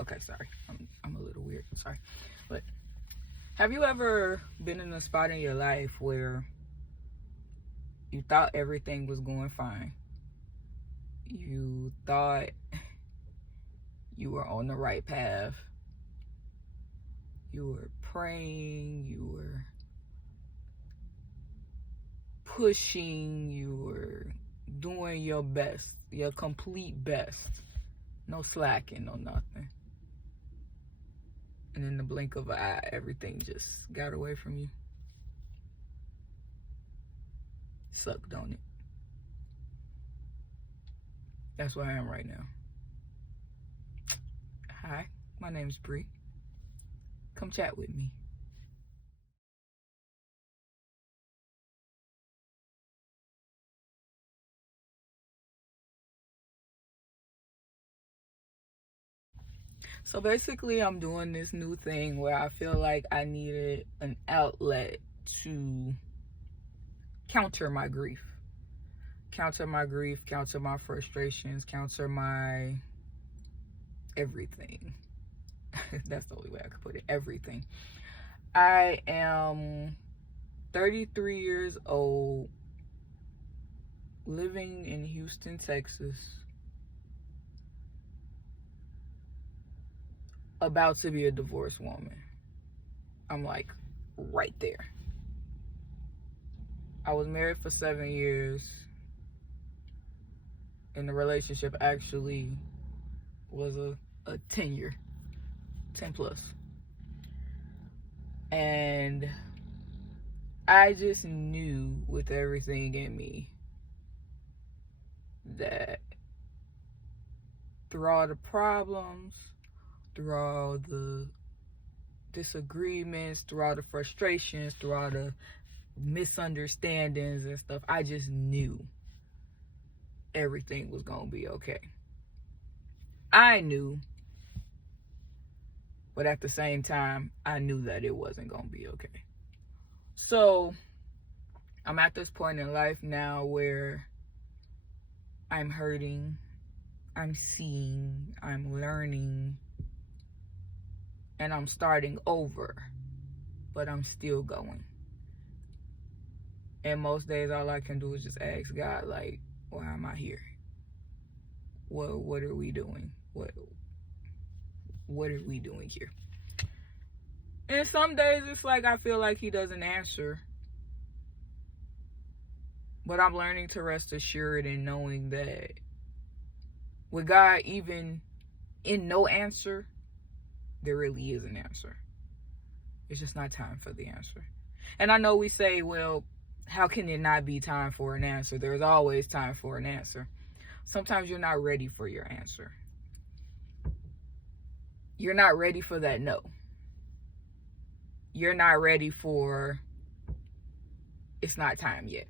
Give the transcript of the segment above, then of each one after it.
Okay, sorry. I'm a little weird. Sorry. But have you ever been in a spot in your life where you thought everything was going fine? You thought you were on the right path. You were praying, you were pushing, you were doing your best, your complete best. No slacking, no nothing. And in the blink of an eye, everything just got away from you. Sucked, don't it? That's where I am right now. Hi, my name is Bree. Come chat with me. So basically, I'm doing this new thing where I feel like I needed an outlet to counter my grief. Counter my grief, counter my frustrations, counter my everything. That's the only way I could put it. Everything. I am 33 years old, living in Houston, Texas, about to be a divorced woman. I'm like right there. I was married for 7 years, and the relationship actually was a 10 plus. And I just knew with everything in me that through all the problems, through all the disagreements, through all the frustrations, through all the misunderstandings and stuff, I just knew everything was gonna be okay. I knew, but at the same time, I knew that it wasn't gonna be okay. So I'm at this point in life now where I'm hurting, I'm seeing, I'm learning, and I'm starting over, but I'm still going. And most days, all I can do is just ask God, like, why am I here? What are we doing? What are we doing here? And some days it's like I feel like He doesn't answer. But I'm learning to rest assured in knowing that with God, even in no answer, there really is an answer. It's just not time for the answer. And I know we say, well, how can it not be time for an answer? There's always time for an answer. Sometimes you're not ready for your answer. You're not ready for that no. You're not ready for it's not time yet.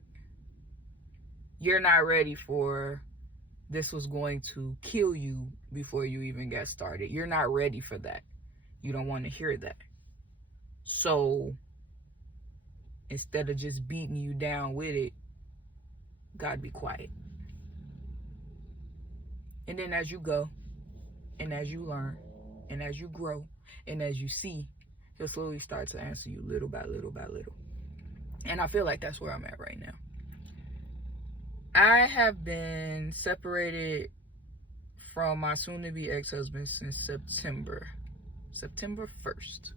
You're not ready for this was going to kill you before you even get started. You're not ready for that. You don't want to hear that. So instead of just beating you down with it, God, be quiet. And then as you go, and as you learn, and as you grow, and as you see, He'll slowly start to answer you little by little by little. And I feel like that's where I'm at right now. I have been separated from my soon-to-be ex-husband since September 1st.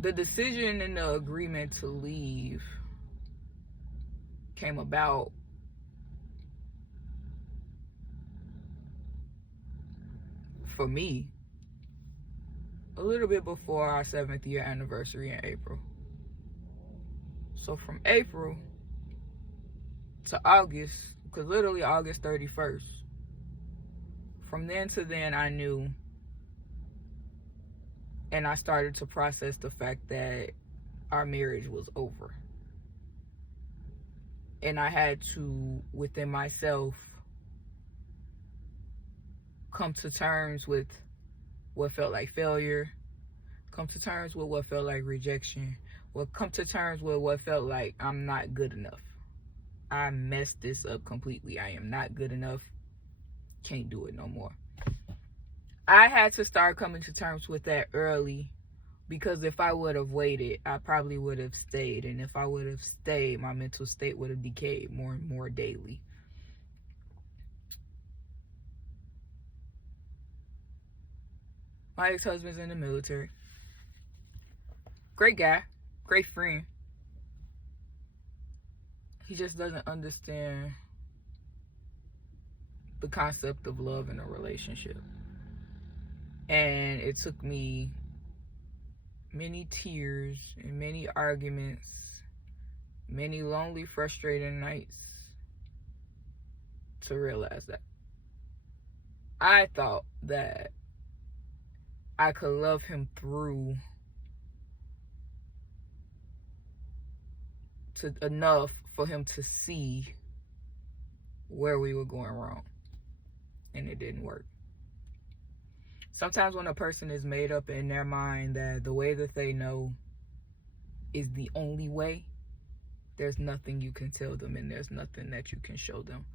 The decision and the agreement to leave came about for me a little bit before our 7th year anniversary in April. So from April to August, because literally August 31st, from then to then I knew, and I started to process the fact that our marriage was over. And I had to, within myself, come to terms with what felt like failure, come to terms with what felt like rejection, come to terms with what felt like I'm not good enough. I messed this up completely. I am not good enough. Can't do it no more. I had to start coming to terms with that early, because if I would have waited, I probably would have stayed. And if I would have stayed, my mental state would have decayed more and more daily. My ex-husband's in the military. Great guy. Great friend. He just doesn't understand the concept of love in a relationship. And it took me many tears and many arguments, many lonely, frustrating nights to realize that. I thought that I could love him through to enough for him to see where we were going wrong. And it didn't work. Sometimes when a person is made up in their mind that the way that they know is the only way, there's nothing you can tell them and there's nothing that you can show them.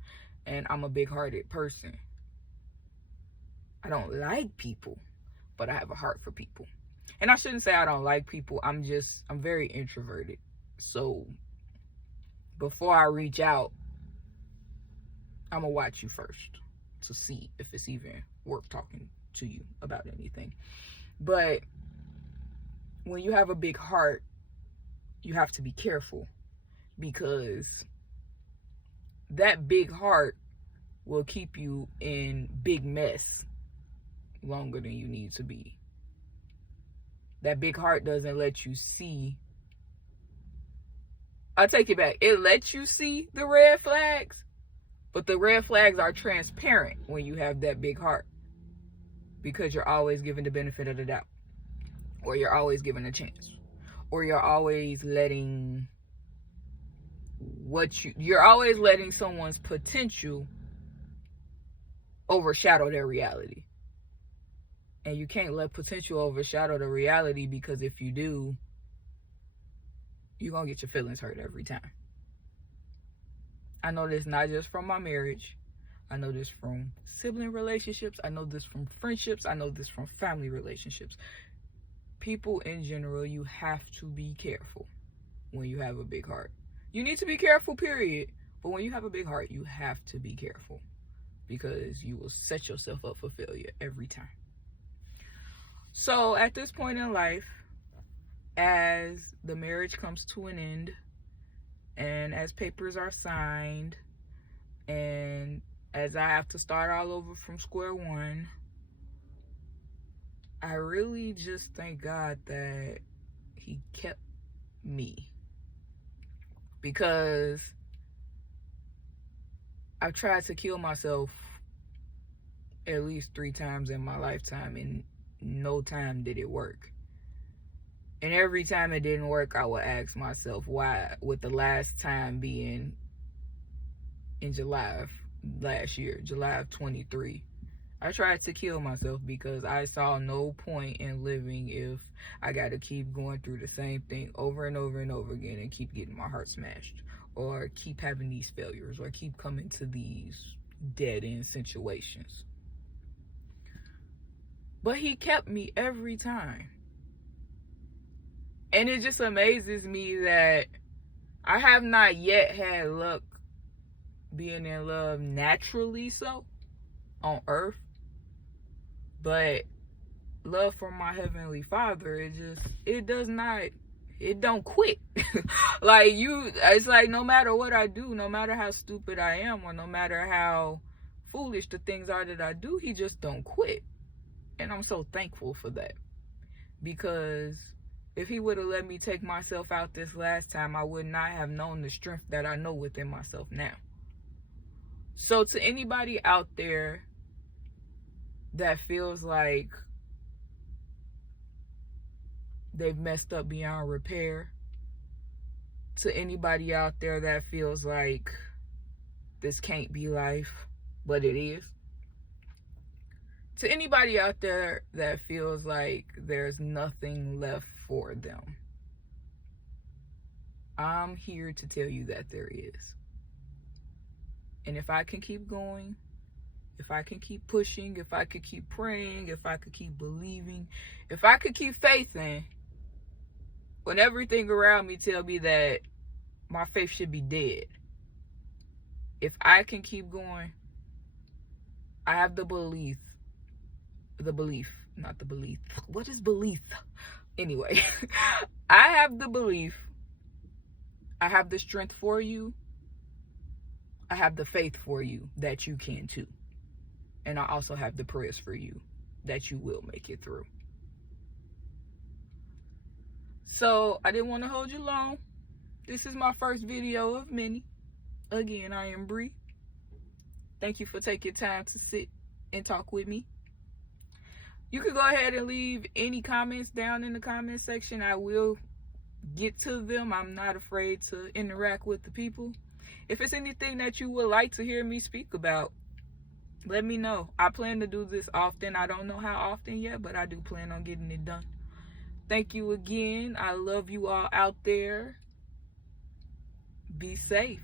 And I'm a big-hearted person. I don't like people, but I have a heart for people. And I shouldn't say I don't like people. I'm very introverted. So before I reach out, I'm going to watch you first to see if it's even worth talking to you about anything. But when you have a big heart, you have to be careful, because that big heart will keep you in big mess longer than you need to be. That big heart doesn't let you see. I take it back. It lets you see the red flags, but the red flags are transparent when you have that big heart, because you're always given the benefit of the doubt, or you're always given a chance, or you're always letting someone's potential overshadow their reality. And you can't let potential overshadow the reality, because if you do, you're going to get your feelings hurt every time. I know this not just from my marriage. I know this from sibling relationships. I know this from friendships. I know this from family relationships. People in general, you have to be careful when you have a big heart. You need to be careful, period. But when you have a big heart, you have to be careful, because you will set yourself up for failure every time. So at this point in life, as the marriage comes to an end, and as papers are signed, and as I have to start all over from square one, I really just thank God that he kept me. Because I've tried to kill myself at least 3 times in my lifetime, and no time did it work. And every time it didn't work, I would ask myself why, with the last time being in July of last year, July of 23. I tried to kill myself because I saw no point in living if I got to keep going through the same thing over and over and over again and keep getting my heart smashed, or keep having these failures, or keep coming to these dead-end situations. But he kept me every time. And it just amazes me that I have not yet had luck being in love naturally so on earth. But love from my Heavenly Father, it don't quit. It's like no matter what I do, no matter how stupid I am, or no matter how foolish the things are that I do, he just don't quit. And I'm so thankful for that. Because if he would have let me take myself out this last time, I would not have known the strength that I know within myself now. So to anybody out there that feels like they've messed up beyond repair, to anybody out there that feels like this can't be life, but it is, to anybody out there that feels like there's nothing left for them, I'm here to tell you that there is. And if I can keep going, if I can keep pushing, if I could keep praying, if I could keep believing, if I could keep faithing, when everything around me tell me that my faith should be dead, if I can keep going, I have the belief, not the belief. What is belief? Anyway, I have the belief, I have the strength for you, I have the faith for you that you can too. And I also have the prayers for you that you will make it through. So I didn't want to hold you long. This is my first video of many. Again, I am Bree. Thank you for taking time to sit and talk with me. You can go ahead and leave any comments down in the comment section. I will get to them. I'm not afraid to interact with the people. If it's anything that you would like to hear me speak about, let me know. I plan to do this often. I don't know how often yet, but I do plan on getting it done. Thank you again. I love you all out there. Be safe.